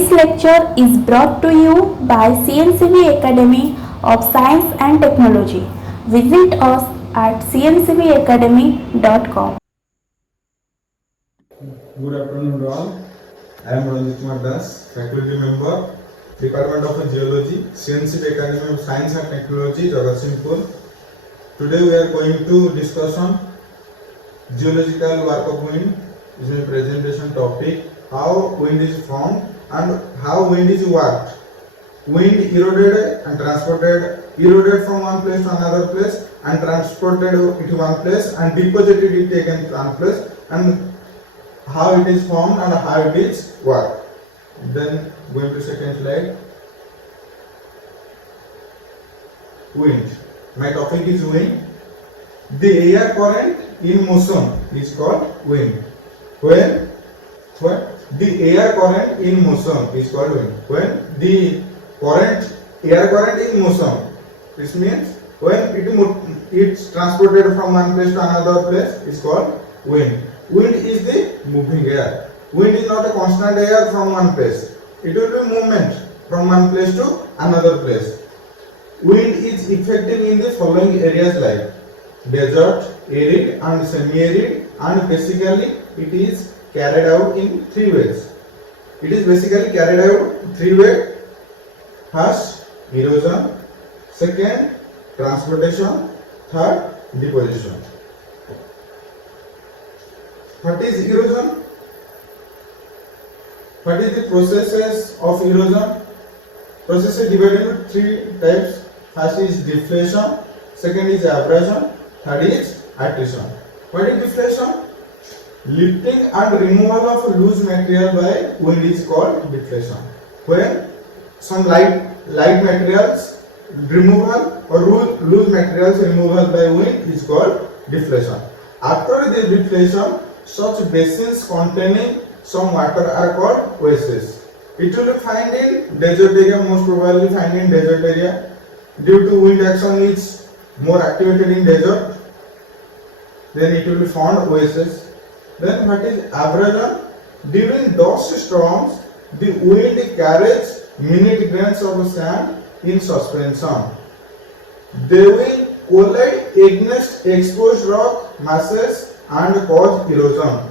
This lecture is brought to you by CNCB Academy of Science and Technology. Visit us at cncbacademy.com. Good afternoon all. I am Ranjit Kumar Das, faculty member, Department of Geology, CNCB Academy of Science and Technology, Jagatsinghpur. Today we are going to discuss on geological work of wind. This is a presentation topic, how wind is formed and how wind is worked. Wind eroded and transported, eroded from one place to another place and transported it to one place and deposited it taken to one place, and how it is formed and how it is worked. Then going to second slide. Wind. My topic is wind. The air current in motion is called wind. When the air current in motion is called wind. When the air current in motion, this means when it's transported from one place to another place, is called wind. Wind is the moving air. Wind is not a constant air from one place. It will be movement from one place to another place. Wind is effective in the following areas like desert, arid and semi-arid, and basically it is carried out in three ways. It is basically carried out three ways. First, erosion. Second, transportation. Third, deposition. What is erosion? What is the processes of erosion? Process is divided into three types. First is deflation, second is abrasion, third is attrition. What is deflation? Lifting and removal of loose material by wind is called deflation. When some light materials removal or loose materials removal by wind is called deflation. After the deflation, such basins containing some water are called oases. It will be found in desert area, most probably found in desert area. Due to wind action is more activated in desert, then it will be found oases. Then what is abrasion? During dust storms, the wind carries minute grains of sand in suspension. They will collide against exposed rock masses and cause erosion.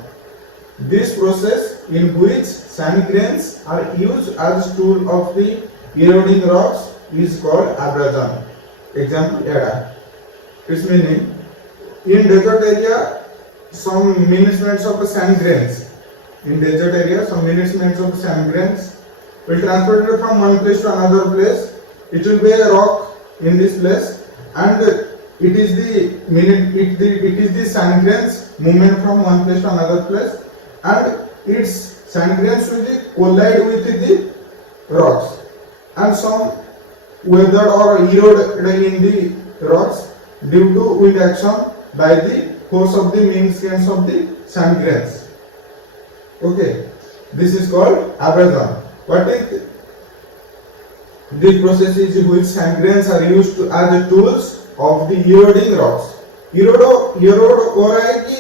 This process, in which sand grains are used as tool of the eroding rocks, is called abrasion. Example, Ada. Its meaning, in desert area, some minutes of sand grains. In desert area, some minutes of sand grains will transport it from one place to another place. It will be a rock in this place, and it is the sand grains movement from one place to another place, and its sand grains will collide with the rocks, and some weathered or eroded in the rocks due to wind action by the force of the mean scales of the sand grains. Okay, this is called abrasion. What is this process is in which sand grains are used as the tools of the eroding rocks. Erode हो रहा है कि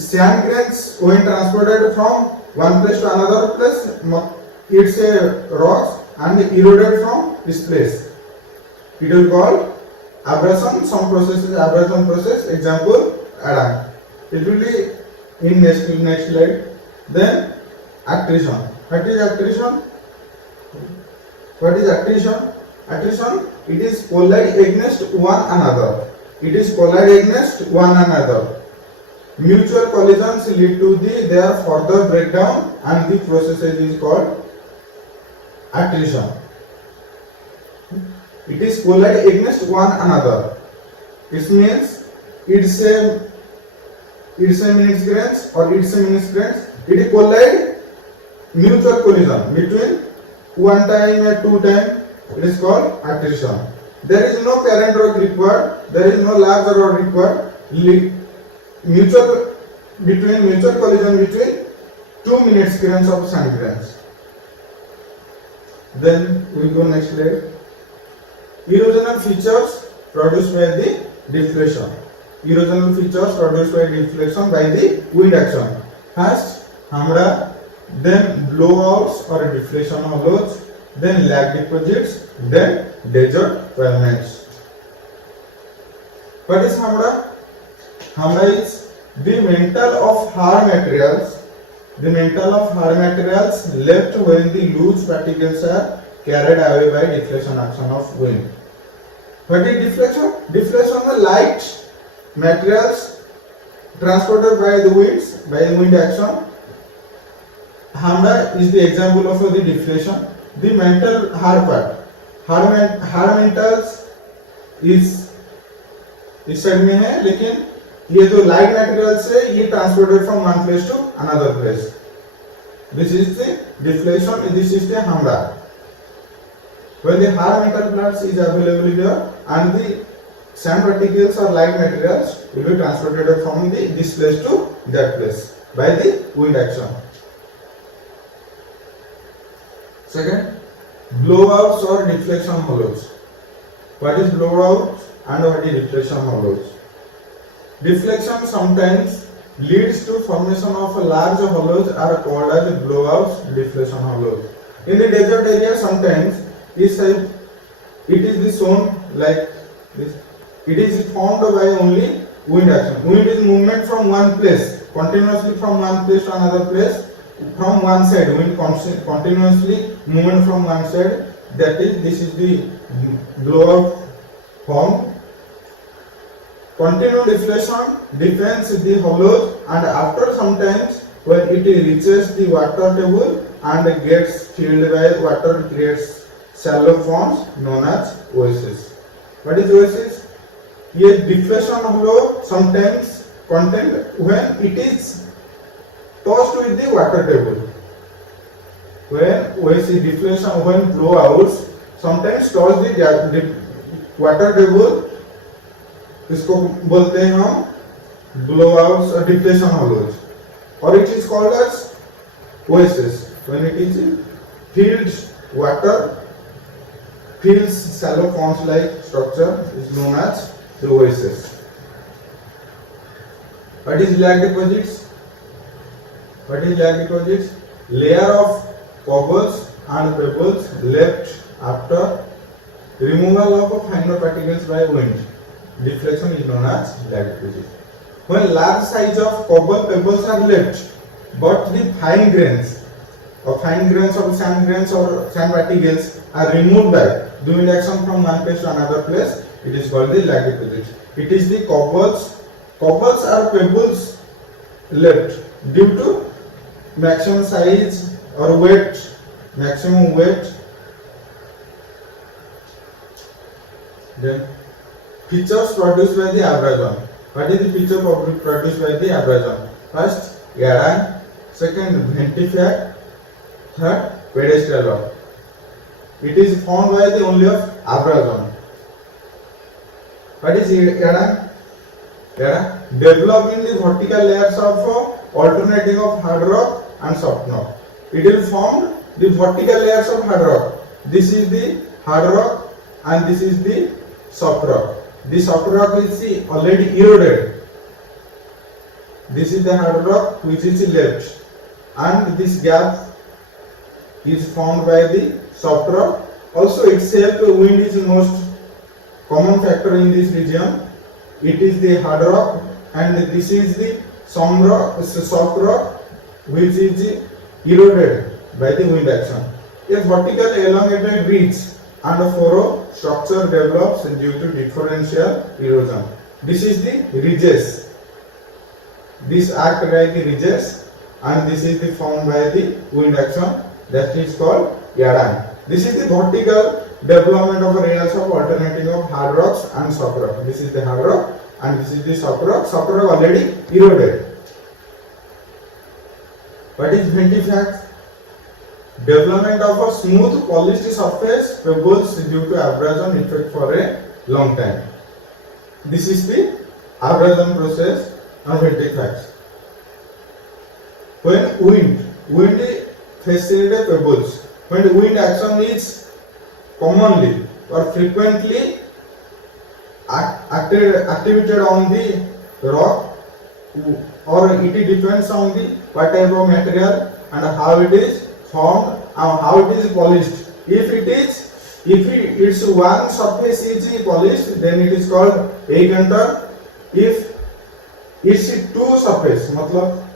sand grains when transported from one place to another place, it's a rocks and eroded from this place. It will call abrasion. Some processes abrasion process. Example, Adam. It will be in next slide. Then attrition. What is attrition? What is attrition? Attrition, it is collide against one another. It is collide against one another. Mutual collisions lead to their further breakdown, and the process is called attrition. It is collide against one another. It means it's a minute grains or it's a minute grains. It is collide, mutual collision between one time and two time. It is called attrition. There is no parent rock required. There is no larger rock required. Mutual collision between 2 minute grains of sand grains. Then we go next slide. Erosional features produced by the deflation. Erosional features produced by deflection by the wind action. First, हमरा then blowouts or deflation hollows, then lag deposits, then desert pavements. What is Hamra? Hamra is the mantle of hard materials. The mantle of hard materials left when the loose particles are carried away by deflection action of wind. What is deflection? Deflection is light materials transported by the winds, by the wind action. Hamra is the example of the deflection. The mantle hard part. hard metals इस side में है, लेकिन ये जो light materials है ये transported from one place to another place. This is the deflation, this is the hamra. When the hard metal parts is available here and the sand particles or light materials will be transported from this place to that place by the wind action. Second, blowouts or deflection hollows. What is blowouts and what is deflection hollows? Deflection sometimes leads to formation of large hollows are called as blowouts, deflection hollows. In the desert area, sometimes it is the shown like this. It is formed by only wind action. Wind is movement from one place, continuously from one place to another place. From one side, wind continuously movement from one side. That is, this is the blowout form. Continued deflection defends the hollows, and after sometimes when it reaches the water table and gets filled by water, creates shallow forms known as oases. What is oasis? ये deflection hollow sometimes contain when it is tossed with the water table. When oasis deflection, when blowouts sometimes toss the water table, इसको बोलते हैं हम blowouts or deflection hollows, or it is called as oasis when it is filled water, fills shallow ponds like structure is known as the oasis. What is lag deposits? What is lag deposits? Layer of cobbles and pebbles left after removal of finer particles by wind. Deflection is known as lag deposit. When large size of cobble pebbles are left, but the fine grains of sand grains or sand particles are removed by the wind action from one place to another place, it is called the lag deposit. It is the cobbles or pebbles left due to maximum size or weight, maximum weight. Then features produced by the abrasion. What is the feature produced by the abrasion? First, yarn. Second, ventifact. Third, pedestal rock. It is formed by the only of abrasion. What is yarn? Yarn develop in the vertical layers of alternating of hard rock and soft rock. It will form the vertical layers of hard rock. This is the hard rock and this is the soft rock. The soft rock is already eroded. This is the hard rock which is left, and this gap is formed by the soft rock. Also, itself wind is most common factor in this region. It is the hard rock, and this is the soft rock which is eroded by the wind action. A vertical elongated ridge and a furrow structure develops due to differential erosion. This is the ridges. This act like the ridges, and this is the formed by the wind action. That is called yarn. This is the vertical development of areas of alternating of hard rocks and soft rock. This is the hard rock and this is the soft rock. Soft rock already eroded. What is ventifact? Development of a smooth polished surface pebbles due to abrasion effect for a long time. This is the abrasion process and ventifacts. When wind facilitates pebbles. When the wind action is commonly or frequently activated on the rock, or it depends on the what type of material and how it is formed and how it is polished. If its one surface is polished, then it is called acanthor. If it's two surface, मतलब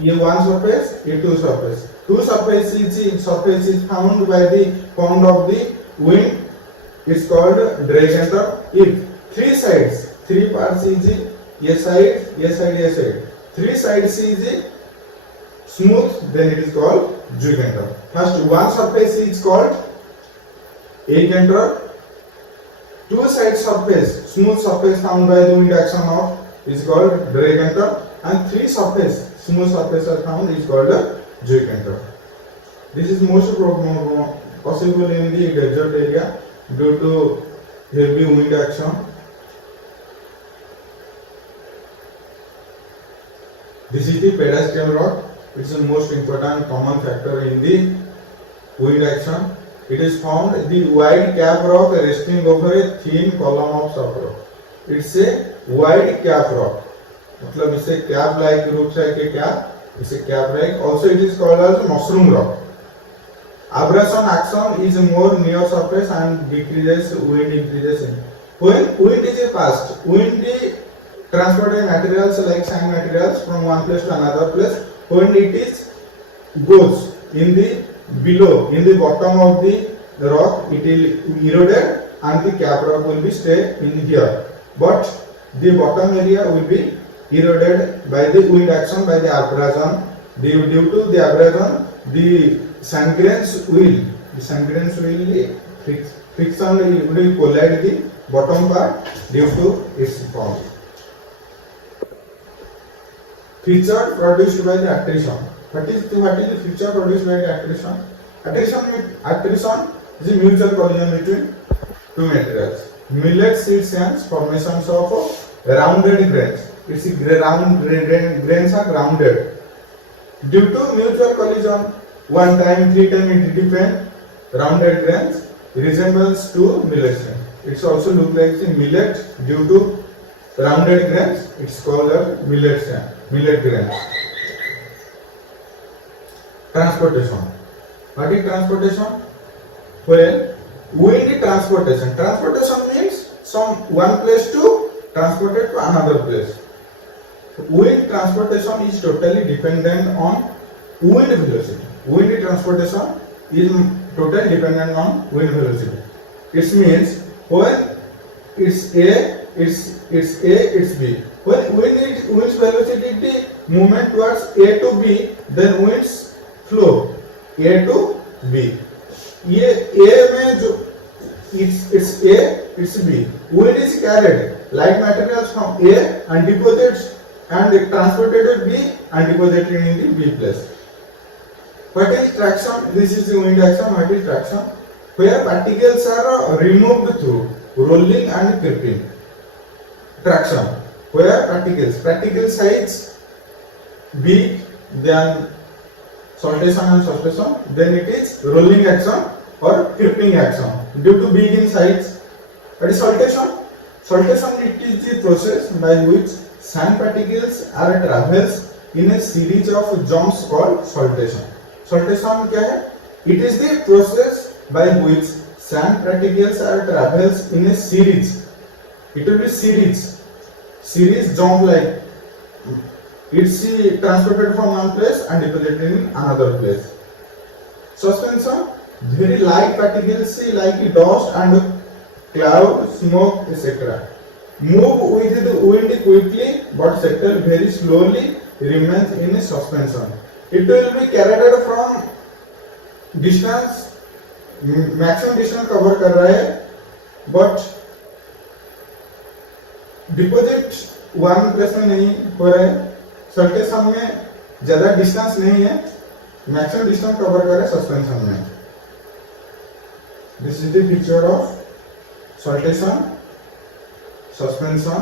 ये one surface, ये two surface. Two surface is found by the formed of the wind. It's called Dragantor. If three parts is a side, three sides is smooth, then it is called Jugantor. First, one surface is called Acanthor. Two side surface, smooth surface found by the wind action of is called Dragantor, and three surface, smooth surface are found is called Jugantor. This is most possible in the desert area due to heavy wind action. This is the pedestal rock. It is the most important common factor in the wind action. It is formed the wide cap rock resting over a thin column of soft rock. It's a wide cap rock. मतलब इसे cap like रूप से के cap, इसे cap like. Also it is called as mushroom rock. Abrasion action is more near surface and decreases wind increases in. When wind is passed, wind transported materials like sand materials from one place to another place. When it is goes in the below, in the bottom of the rock, it will eroded and the cap rock will be stay in here. But the bottom area will be eroded by the wind action, by the abrasion. Due to the abrasion, the sand grains will friction will collide the bottom part due to its form. Feature produced by the attrition. What is the feature produced by the attrition? Attrition is a mutual collision between two materials. Millet seed sands formations of rounded grains. Its grains are rounded. Due to mutual collision, one time, three times it depends. Rounded grains resembles to millet sand. It's also look like the millet due to rounded grains. It's called as millet sand, millet grains. Transportation. What is transportation? Well, wind transportation. Transportation means from one place to transported to another place. Wind transportation is totally dependent on wind velocity. Wind transportation is totally dependent on wind velocity. It means when it's A, it's B. When wind's velocity movement towards A to B, then winds flow A to B. ये A में जो it's A, it's B. Wind is carried light materials from A and deposited and transported to B and deposited in the B place. What is traction? This is the wind action. What is traction? Where particles are removed through rolling and creeping. Traction. Where particle size big than saltation and suspension, then it is rolling action or creeping action due to big in size. What is saltation? Saltation, it is the process by which sand particles are travels in a series of jumps called saltation. Saltation क्या है? It is the process by which sand particles are travels in a series. It will be series jump like it's transported from one place and deposited in another place. Suspension, very light particles like dust and cloud, smoke, etc. Move with the wind quickly but settle very slowly, remains in a suspension. It will be carried from distance, maximum distance cover कर रहा है, but deposit one place में नहीं हो रहा है. सल्टेशन में ज्यादा डिस्टेंस नहीं है, मैक्सिमम डिस्टेंस कवर कर रहा है सस्पेंशन में. This is the picture of सल्टेशन, suspension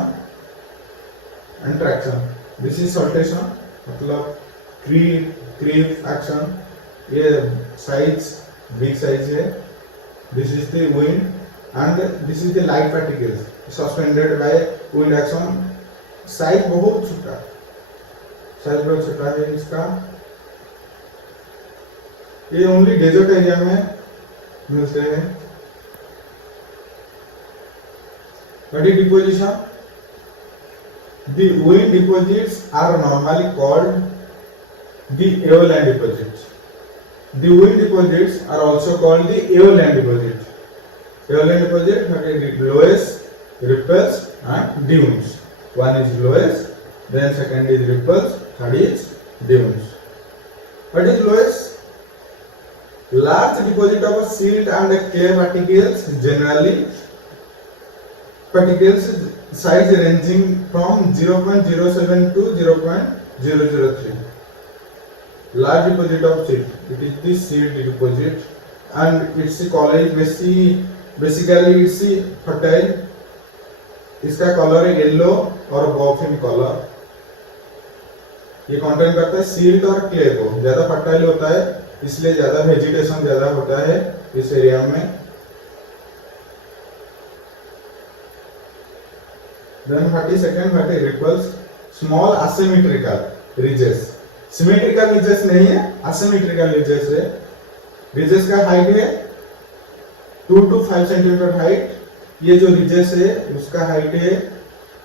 and traction. This is सल्टेशन मतलब क्रीप एक्शन. ये साइज बिग साइज है. This is the wind and this is the light particles suspended by wind action. Size बहुत छोटा है इसका. ये only desert area में मिलते हैं। What is deposition? The wind deposits are normally called the eoline deposits. The wind deposits are also called the eoline deposits. Eoline deposit, what is loess, ripples and dunes. One is loess, then second is ripples, third is dunes. What is loess? Large deposit of silt and clay particles, generally particles size ranging from 0.07 to 0.003. Large deposit of silt, it is the silt deposit and its color is basically it's fertile. इसका colour है yellow और बफ in colour. ये contain करता है silt और clay को, ज्यादा fertile होता है इसलिए ज्यादा वेजिटेशन ज्यादा होता है इस एरिया में। Then 32nd, 30 ripples, small asymmetrical ridges. Symmetrical ridges नहीं है, asymmetrical ridges है। ridges का हाइट है 2 to 5 सेंटीमीटर हाइट। ये जो ridges है उसका हाइट है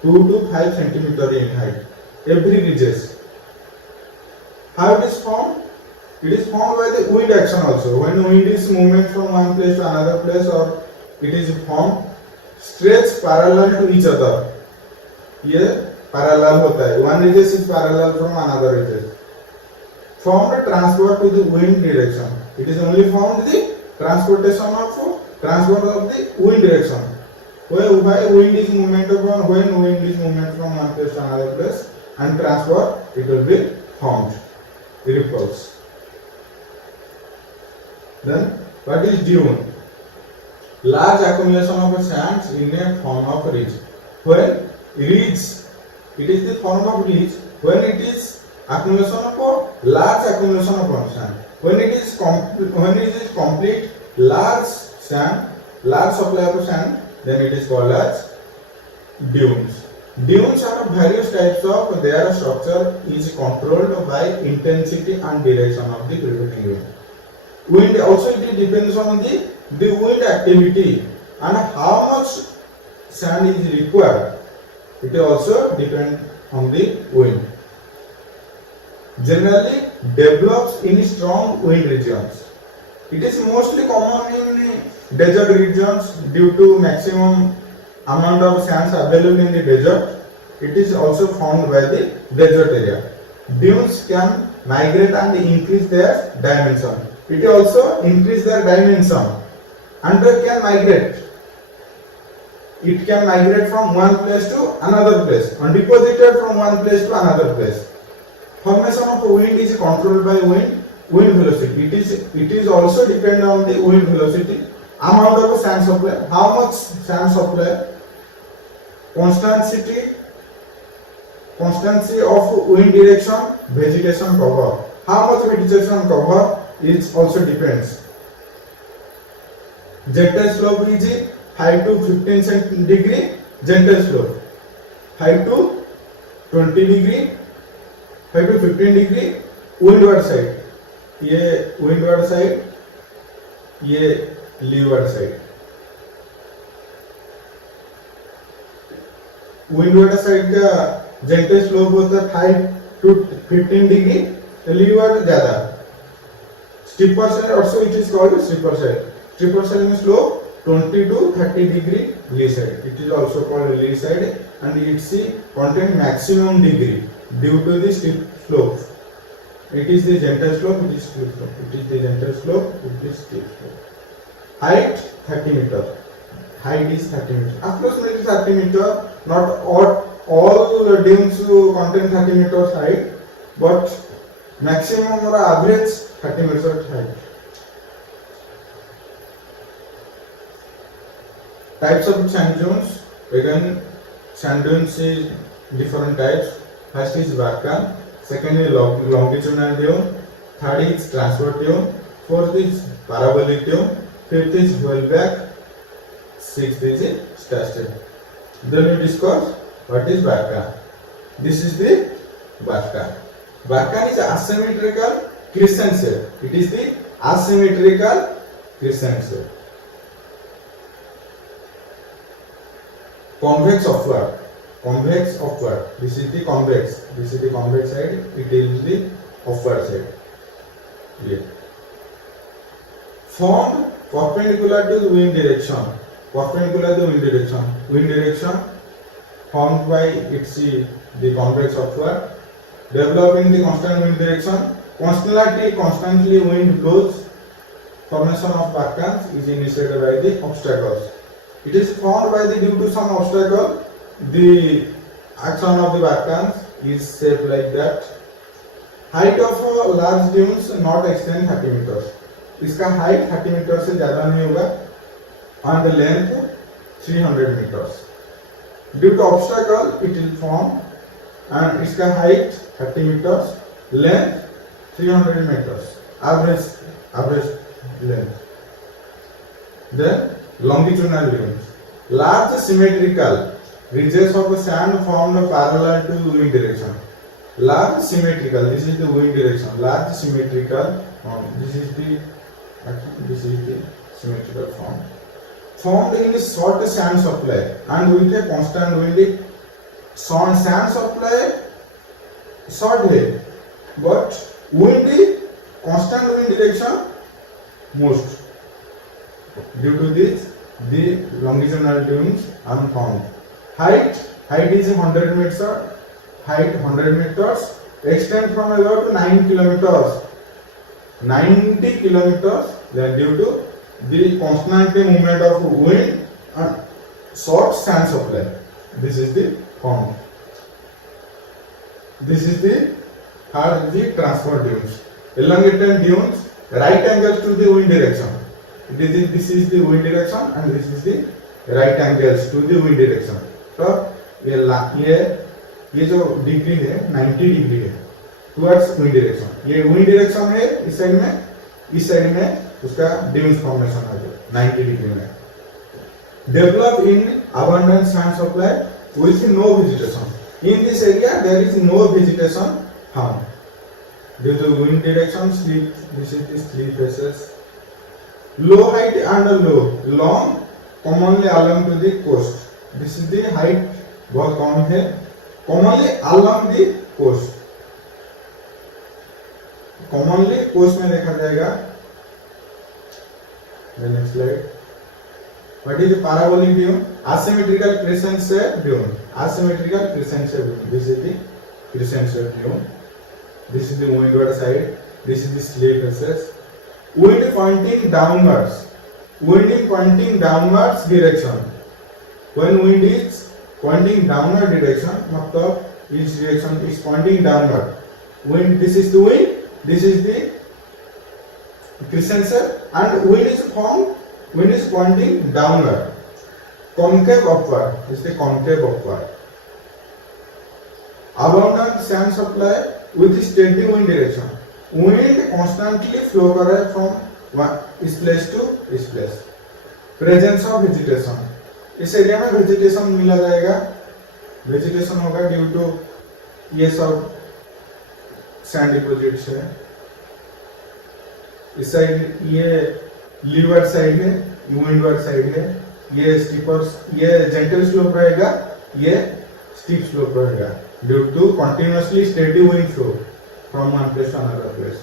2 to 5 centimetre in height. Every ridges. How it is formed? It is formed by the wind action also. When wind is movement from one place to another place, or it is formed stretch parallel to each other. ये parallel होता है। One ridges is parallel from another ridges. Formed transfer to the wind direction. It is only formed the transportation of the wind direction. When wind is movement from one place to another place and transfer, it will be formed. Ripples. Then what is dune? Large accumulation of sands in a form of ridge. When ridge, it is the form of ridge when it is accumulation of large accumulation of sand. When it is complete large sand, large supply of sand, then it is called as dunes. Dunes are various types of their structure is controlled by intensity and direction of the prevailing wind. Wind also it depends on the wind activity and how much sand is required. It also depends on the wind. Generally develops in strong wind regions. It is mostly common in desert regions due to maximum amount of sands available in the desert. It is also found by the desert area. Dunes can migrate and increase their dimension. It also increase their dimension and they can migrate. It can migrate from one place to another place and deposited from one place to another place. Formation of wind is controlled by wind velocity. It is also depend on the wind velocity, amount of sand supply, how much sand supply, constancy of wind direction, vegetation cover. How much vegetation cover is also depends. Gentle slope is 5 to 15 degree gentle slope, 5 to 20 degree, 5 to 15 degree windward side. ये windward side, ये leeward side. Windward side का gentle slope होता है 5 to 15 degree, leeward ज़्यादा. Steeper side also it is called steeper side. Steeper side means slope 20 to 30 degree lee side. It is also called lee side and its contain maximum degree due to the steep slope. It is the gentle slope, it is steep slope. It is the gentle slope, it is steep slope. Height 30 meter. Height is 30 meter. Approximately 30 meter. Not all dunes contain 30 meters height, but maximum or average 30 meters height. Types of sand dunes. Again, sand dunes is different types. First is Barkan, second is longitudinal dune, third is transverse dune, fourth is parabolic dune, fifth is whaleback, sixth is static. Then we discuss what is Barkan. This is the Barkan. Barkan is asymmetrical crescent shape. It is the asymmetrical crescent shape. Convex upward. Convex upward. This is the convex. This is the convex side. It is the upward side. Yeah. Formed perpendicular to the wind direction. Perpendicular to the wind direction. Wind direction formed by its the convex upward. Developing the constant wind direction. Constantly wind blows. Formation of vacuums is initiated by the obstacles. It is formed by the due to some obstacle. The action of the vacuums is shaped like that. Height of large dunes not extend 30 meters. इसका height 30 metre से ज़्यादा नहीं होगा and the length 300 meters. Due to obstacle it will form and इसका height 30 meters, length 300 meters, average length. Then longitudinal dunes. Large symmetrical ridges of sand formed parallel to wind direction. Large symmetrical, this is the wind direction. Large symmetrical, this is the symmetrical form. Formed in a short sand supply and with a constant wind. Sand supply short है, but wind constant wind direction most. Due to this, the longitudinal dunes are formed. Height is 100 meters. Height 100 meters. Extend from about 9 kilometers. 90 kilometers. Then due to the constant movement of wind and short sand supply. This is the form. This is the transfer dunes. Elongated dunes, right angles to the wind direction. This is the wind direction and this is the right angles to the wind direction. तो ये जो degree है 90 degree है towards wind direction. ये wind direction है इस side में उसका ड्यून्स फॉर्मेशन आ जाए 90 डिग्री में. Develop in abundant sand supply with no vegetation. In this area there is no vegetation found. Due to wind direction, this is the slip faces. Low height and long commonly along to the coast. This is the height बहुत कम है. Commonly along the coast. Commonly coast में देखा जाएगा. The next slide. What is the parabolic dune? Asymmetrical crescent shape dune. Asymmetrical crescent shape dune. This is the crescent shape dune. This is the windward side. This is the slip faces. Wind pointing downwards. Wind pointing downwards direction. When wind is pointing downward direction, मतलब each direction is pointing downward. Wind, this is the wind. This is the crescent shape, and wind is formed. Wind is pointing downward. Concave upward. This is the concave upward. Abundant sand supply with steady wind direction. Wind constantly flow कर रहा है from इस place to इस place. Presence of vegetation. इस area में vegetation मिला जाएगा. Vegetation होगा due to ये सब sand deposits है. इस साइड ये leeward side है, windward side है. ये steepers, ये gentle slope रहेगा, ये steep slope रहेगा. Due to continuously steady wind flow from one place to another place.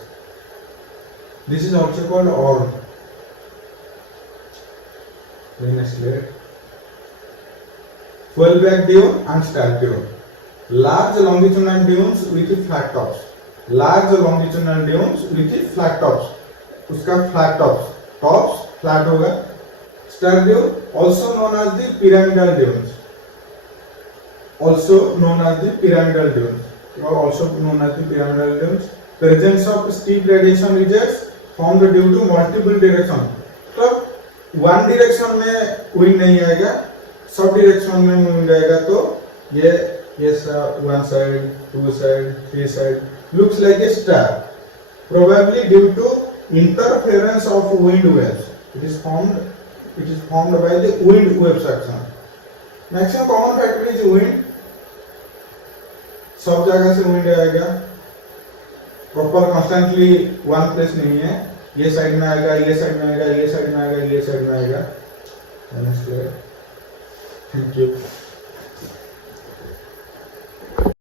This is also called orb. The next slide. Full back dune and stack dune. Large longitudinal dunes with flat tops. Large longitudinal dunes with flat tops. उसका flat tops. Tops flat होगा. Stack dune also known as the pyramidal dunes. Also known as the pyramidal dunes. Also known as the pyramidal dunes. Presence of steep gradation ridges formed due to multiple direction. तो one direction में wind नहीं आएगा, सब direction में wind आएगा. तो ये one side, two side, three side looks like a star. Probably due to interference of wind waves. It is formed by the wind waves action. Maximum common factor is wind. सब जगह से wind आएगा. Proper constantly one place नहीं है. ये side में आएगा, ये साइड में आएगा, ये साइड में आएगा, ये साइड में आएगा। Thank you.